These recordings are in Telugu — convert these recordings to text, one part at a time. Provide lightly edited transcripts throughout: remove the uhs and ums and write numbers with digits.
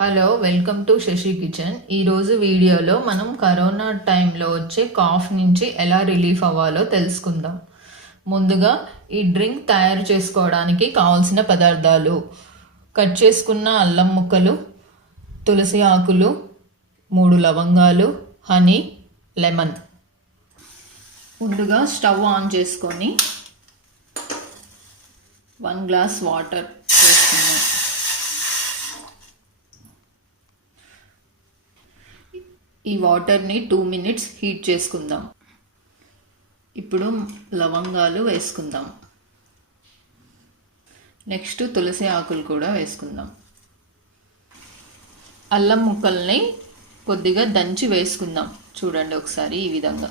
Hello, welcome to Shashi kitchen. ఈరోజు వీడియోలో మనం కరోనా టైంలో వచ్చే కాఫ్ నుంచి ఎలా రిలీఫ్ అవ్వాలో తెలుసుకుందాం. ముందుగా ఈ డ్రింక్ తయారు చేసుకోవడానికి కావాల్సిన పదార్థాలు: కట్ చేసుకున్న అల్లం ముక్కలు, తులసి ఆకులు, 3 లవంగాలు, హనీ, లెమన్. ముందుగా స్టవ్ ఆన్ చేసుకొని 1 గ్లాస్ వాటర్ వేసుకుందాం. ఈ వాటర్ని 2 మినిట్స్ హీట్ చేసుకుందాం. ఇప్పుడు లవంగాలు వేసుకుందాం. నెక్స్ట్ తులసి ఆకులు కూడా వేసుకుందాం. అల్లం ముక్కల్ని కొద్దిగా దంచి వేసుకుందాం. చూడండి ఒకసారి ఈ విధంగా.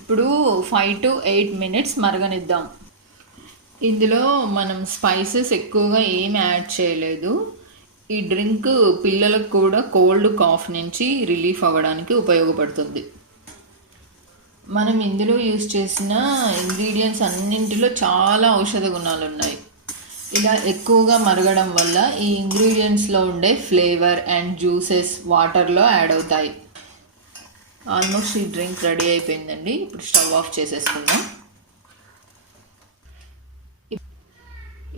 ఇప్పుడు 5 to 8 మినిట్స్ మరగనిద్దాం. ఇందులో మనం స్పైసెస్ ఎక్కువగా ఏమి యాడ్ చేయలేదు. ఈ డ్రింక్ పిల్లలకు కూడా కోల్డ్ కాఫ్ నుంచి రిలీఫ్ అవ్వడానికి ఉపయోగపడుతుంది. మనం ఇందులో యూజ్ చేసిన ఇంగ్రీడియంట్స్ అన్నింటిలో చాలా ఔషధ గుణాలు ఉన్నాయి. ఇలా ఎక్కువగా మరగడం వల్ల ఈ ఇంగ్రీడియంట్స్లో ఉండే ఫ్లేవర్ అండ్ జ్యూసెస్ వాటర్లో యాడ్ అవుతాయి. ఆల్మోస్ట్ ఈ డ్రింక్ రెడీ అయిపోయిందండి. ఇప్పుడు స్టవ్ ఆఫ్ చేసేసుకుందాం.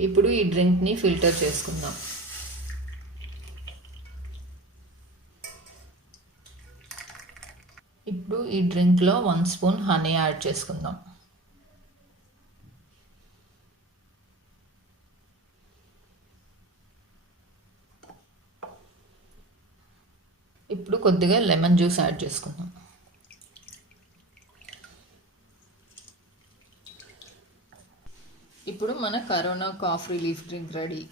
ఇప్పుడు ఈ డ్రింక్ని ఫిల్టర్ చేసుకుందాం. ఇప్పుడు ఈ డ్రింక్లో 1 స్పూన్ హనీ యాడ్ చేసుకుందాం. ఇప్పుడు కొద్దిగా లెమన్ జ్యూస్ యాడ్ చేసుకుందాం. ఇప్పుడు మన corona cough relief drink ready.